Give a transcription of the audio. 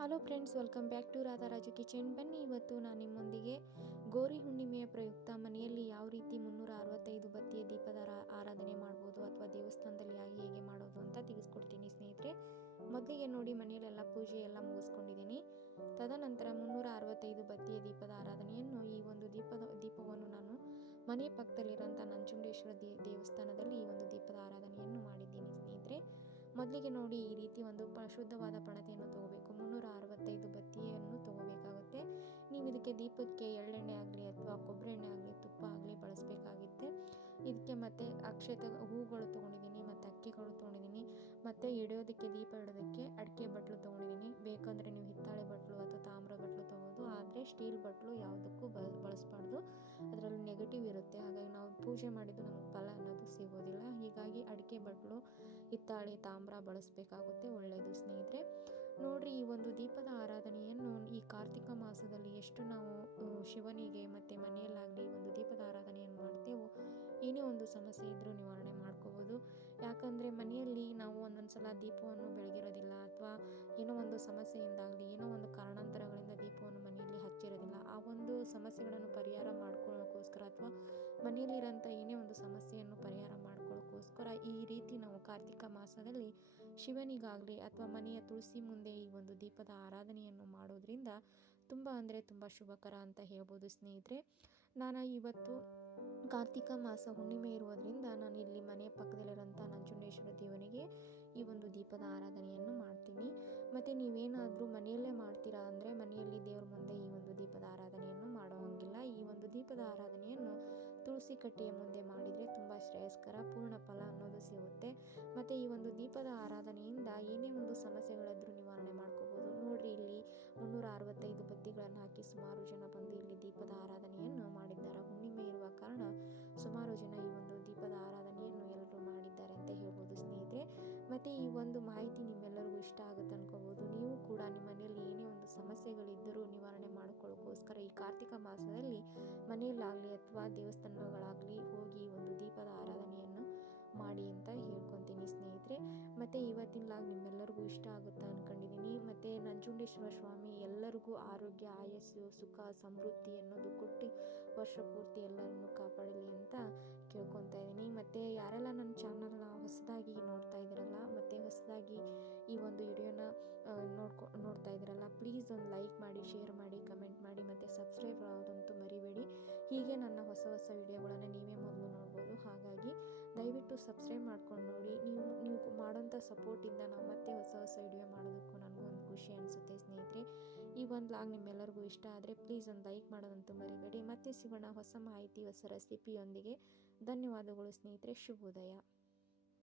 Hello friends welcome back to Radharaju kitchen ಬನ್ನಿ, ಇವತ್ತು ನಾನು ನಿಮ್ಮೊಂದಿಗೆ ಗೌರಿ ಹುಣ್ಣಿಮೆಯ ಪ್ರಯುಕ್ತ ಮನೆಯಲ್ಲಿ ಯಾವ ರೀತಿ ಮುನ್ನೂರ ಅರವತ್ತೈದು ಬತ್ತಿಯ ದೀಪದ ಆರಾ- ಆರಾಧನೆ ಮಾಡ್ಬೋದು ಅಥವಾ ದೇವಸ್ಥಾನದಲ್ಲಿ ಹೇಗೆ ಹೇಗೆ ಮಾಡೋದು ಅಂತ ತಿಳಿಸ್ಕೊಡ್ತೀನಿ ಸ್ನೇಹಿತರೆ. ಮೊದಲಿಗೆ ನೋಡಿ, ಮನೆಯಲ್ಲೆಲ್ಲ ಪೂಜೆ ಎಲ್ಲ ಮುಗಿಸ್ಕೊಂಡಿದ್ದೀನಿ. ತದನಂತರ ಮುನ್ನೂರ ಅರವತ್ತೈದು ಬತ್ತಿಯ ದೀಪದ ಆರಾಧನೆಯನ್ನು ಈ ಒಂದು ದೀಪದ, ದೀಪವನ್ನು ನಾನು ಮನೆ ಪಕ್ಕದಲ್ಲಿರುವಂಥ ನಂಜುಂಡೇಶ್ವರ ದೇ, ದೇವಸ್ಥಾನದಲ್ಲಿ ಈ ಒಂದು ದೀಪದ ಆರಾಧನೆಯನ್ನು ಮಾಡಿದ್ದೀನಿ ಸ್ನೇಹಿತರೆ. ಮೊದಲಿಗೆ ನೋಡಿ, ಈ ರೀತಿ ಒಂದು ಪ, ಶುದ್ಧವಾದ ಪಣತೆಯನ್ನು ತಗೋಬೇಕು ನೀವು ಇದಕ್ಕೆ ದೀಪಕ್ಕೆ ಎಳ್ಳೆಣ್ಣೆ ಆಗಲಿ ಅಥವಾ ಕೊಬ್ಬರಿ ಎಣ್ಣೆ ಆಗಲಿ, ತುಪ್ಪ ಆಗಲಿ ಬಳಸಬೇಕಾಗಿತ್ತು. ಇದಕ್ಕೆ ಮತ್ತೆ ಅಕ್ಷತೆ ಹೂಗಳು ತೊಗೊಂಡಿದ್ದೀನಿ, ಮತ್ತು ಅಕ್ಕಿಗಳು ತೊಗೊಂಡಿದ್ದೀನಿ, ಮತ್ತು ಇಡೋದಕ್ಕೆ ದೀಪ ಇಡೋದಕ್ಕೆ ಅಡಿಕೆ ಬಟ್ಲು ತೊಗೊಂಡಿದ್ದೀನಿ. ಬೇಕಂದರೆ ನೀವು ಹಿತ್ತಾಳೆ ಬಟ್ಲು ಅಥವಾ ತಾಮ್ರ ಬಟ್ಲು ತೊಗೋದು ಆದರೆ ಸ್ಟೀಲ್ ಬಟ್ಲು ಯಾವುದಕ್ಕೂ ಬಳಸಬಾರ್ದು. ಅದರಲ್ಲಿ ನೆಗೆಟಿವ್ ಇರುತ್ತೆ, ಹಾಗಾಗಿ ನಾವು ಪೂಜೆ ಮಾಡಿದ್ದು ನಮಗೆ ಫಲ ಅನ್ನೋದು ಸಿಗೋದಿಲ್ಲ. ಹೀಗಾಗಿ ಅಡಿಕೆ ಬಟ್ಲು, ಹಿತ್ತಾಳೆ, ತಾಮ್ರ ಬಳಸಬೇಕಾಗುತ್ತೆ ಒಳ್ಳೆಯದು ಸ್ನೇಹಿತರೆ. ಎಷ್ಟು ನಾವು ಶಿವನಿಗೆ ಮತ್ತು ಮನೆಯಲ್ಲಾಗಲಿ ಒಂದು ದೀಪದ ಆರಾಧನೆಯನ್ನು ಮಾಡ್ತೀವೋ, ಏನೇ ಒಂದು ಸಮಸ್ಯೆ ಇದ್ದರೂ ನಿವಾರಣೆ ಮಾಡ್ಕೋಬೋದು. ಯಾಕಂದರೆ ಮನೆಯಲ್ಲಿ ನಾವು ಒಂದೊಂದು ಸಲ ದೀಪವನ್ನು ಬೆಳಗಿರೋದಿಲ್ಲ ಅಥವಾ ಏನೋ ಒಂದು ಸಮಸ್ಯೆಯಿಂದಾಗಲಿ, ಏನೋ ಒಂದು ಕಾರಣಾಂತರಗಳಿಂದ ದೀಪವನ್ನು ಮನೆಯಲ್ಲಿ ಹಚ್ಚಿರೋದಿಲ್ಲ. ಆ ಒಂದು ಸಮಸ್ಯೆಗಳನ್ನು ಪರಿಹಾರ ಮಾಡ್ಕೊಳ್ಳೋಕ್ಕೋಸ್ಕರ ಅಥವಾ ಮನೆಯಲ್ಲಿರೋಂಥ ಏನೇ ಒಂದು ಸಮಸ್ಯೆಯನ್ನು ಪರಿಹಾರ ಮಾಡ್ಕೊಳ್ಳೋಕ್ಕೋಸ್ಕರ ಈ ರೀತಿ ನಾವು ಕಾರ್ತಿಕ ಮಾಸದಲ್ಲಿ ಶಿವನಿಗಾಗಲಿ ಅಥವಾ ಮನೆಯ ತುಳಸಿ ಮುಂದೆ ಈ ಒಂದು ದೀಪದ ಆರಾಧನೆಯನ್ನು ಮಾಡೋದ್ರಿಂದ ತುಂಬ ಅಂದರೆ ತುಂಬ ಶುಭಕರ ಅಂತ ಹೇಳ್ಬೋದು ಸ್ನೇಹಿತರೆ. ನಾನು ಇವತ್ತು ಕಾರ್ತಿಕ ಮಾಸ ಹುಣ್ಣಿಮೆ ಇರುವುದರಿಂದ ನಾನು ಇಲ್ಲಿ ಮನೆಯ ಪಕ್ಕದಲ್ಲಿರೋಂಥ ನಂಜುಂಡೇಶ್ವರ ದೇವನಿಗೆ ಈ ಒಂದು ದೀಪದ ಆರಾಧನೆಯನ್ನು ಮಾಡ್ತೀನಿ. ಮತ್ತು ನೀವೇನಾದರೂ ಮನೆಯಲ್ಲೇ ಮಾಡ್ತೀರಾ ಅಂದರೆ ಮನೆಯಲ್ಲಿ ದೇವ್ರ ಮುಂದೆ ಈ ಒಂದು ದೀಪದ ಆರಾಧನೆಯನ್ನು ಮಾಡೋ ಹಂಗಿಲ್ಲ ಈ ಒಂದು ದೀಪದ ಆರಾಧನೆಯನ್ನು ತುಳಸಿ ಕಟ್ಟೆಯ ಮುಂದೆ ಮಾಡಿದರೆ ತುಂಬ ಶ್ರೇಯಸ್ಕರ, ಪೂರ್ಣ ಫಲ ಅನ್ನೋದು ಸಿಗುತ್ತೆ. ಮತ್ತು ಈ ಒಂದು ದೀಪದ ಆರಾಧನೆಯಿಂದ ಏನೇ ಒಂದು ಸಮಸ್ಯೆಗಳಿದ್ರೂ ಸುಮಾರು ಜನ ಬಂದು ಇಲ್ಲಿ ದೀಪದ ಆರಾಧನೆಯನ್ನು ಮಾಡಿದ್ದಾರೆ. ಹುಣ್ಣಿಮೆ ಇರುವ ಕಾರಣ ಸುಮಾರು ಜನ ಈ ಒಂದು ದೀಪದ ಆರಾಧನೆಯನ್ನು ಎಲ್ಲರೂ ಮಾಡಿದ್ದಾರೆ ಅಂತ ಹೇಳ್ಬೋದು ಸ್ನೇಹಿತರೆ. ಮತ್ತು ಈ ಒಂದು ಮಾಹಿತಿ ನಿಮ್ಮೆಲ್ಲರಿಗೂ ಇಷ್ಟ ಆಗುತ್ತೆ ಅನ್ಕೋಬೋದು. ನೀವು ಕೂಡ ನಿಮ್ಮ ಮನೆಯಲ್ಲಿ ಏನೇ ಒಂದು ಸಮಸ್ಯೆಗಳಿದ್ದರೂ ನಿವಾರಣೆ ಮಾಡ್ಕೊಳ್ಳೋಕ್ಕೋಸ್ಕರ ಈ ಕಾರ್ತಿಕ ಮಾಸದಲ್ಲಿ ಮನೆಯಲ್ಲಾಗಲಿ ಅಥವಾ ದೇವಸ್ಥಾನಗಳಾಗಲಿ ಹೋಗಿ ಒಂದು ದೀಪದ ಆರಾಧನೆಯನ್ನು ಮಾಡಿ ಅಂತ ಹೇಳ್ಕೊತೀನಿ ಸ್ನೇಹಿತರೆ. ಮತ್ತು ಇವತ್ತಿನ ಲಾಗ್ ನಿಮ್ಮೆಲ್ಲರಿಗೂ ಇಷ್ಟ ಆಗುತ್ತಾ ನಂಜುಂಡೇಶ್ವರ ಸ್ವಾಮಿ ಎಲ್ಲರಿಗೂ ಆರೋಗ್ಯ, ಆಯಸ್ಸು, ಸುಖ, ಸಮೃದ್ಧಿ ಅನ್ನೋದು ಕೊಟ್ಟು ವರ್ಷ ಪೂರ್ತಿ ಎಲ್ಲರನ್ನು ಕಾಪಾಡಲಿ ಅಂತ ಕೇಳ್ಕೊತಾ ಇದ್ದೀನಿ. ಮತ್ತು ಯಾರೆಲ್ಲ ನನ್ನ ಚಾನಲ್ನ ಹೊಸದಾಗಿ ನೋಡ್ತಾ ಇದ್ದೀರಲ್ಲ, ಮತ್ತು ಹೊಸದಾಗಿ ಈ ಒಂದು ವಿಡಿಯೋನ ನೋಡ್ಕೊ, ನೋಡ್ತಾ ಇದ್ದೀರಲ್ಲ ಪ್ಲೀಸ್ ಒಂದು ಲೈಕ್ ಮಾಡಿ ಶೇರ್ ಮಾಡಿ ಕಮೆಂಟ್ ಮಾಡಿ, ಮತ್ತು ಸಬ್ಸ್ಕ್ರೈಬ್ ಆಗೋದಂತೂ ಮರಿಬೇಡಿ. ಹೀಗೆ ನನ್ನ ಹೊಸ ಹೊಸ ವಿಡಿಯೋಗಳನ್ನು ನೀವೇ ಮೊದಲು ನೋಡ್ಬೋದು. ಹಾಗಾಗಿ ದಯವಿಟ್ಟು ಸಬ್ಸ್ಕ್ರೈಬ್ ಮಾಡ್ಕೊಂಡು ನೋಡಿ. ನೀವು ನೀವು ಮಾಡೋಂಥ ಸಪೋರ್ಟಿಂದ ನಾವು ಮತ್ತೆ ಹೊಸ ಹೊಸ ವಿಡಿಯೋ ಖುಷಿ ಅನಿಸುತ್ತೆ ಸ್ನೇಹಿತರೆ. ಈ ಒಂದು ಲಾಗ್ ನಿಮ್ಮೆಲ್ಲರಿಗೂ ಇಷ್ಟ ಆದರೆ ಪ್ಲೀಸ್ ಒಂದು ಲೈಕ್ ಮಾಡೋದಂತೂ ಮರಿಬೇಡಿ. ಮತ್ತೆ ಸಿಗೋಣ ಹೊಸ ಮಾಹಿತಿ ಹೊಸ ರೆಸಿಪಿಯೊಂದಿಗೆ ಧನ್ಯವಾದಗಳು ಸ್ನೇಹಿತರೆ. ಶುಭೋದಯ.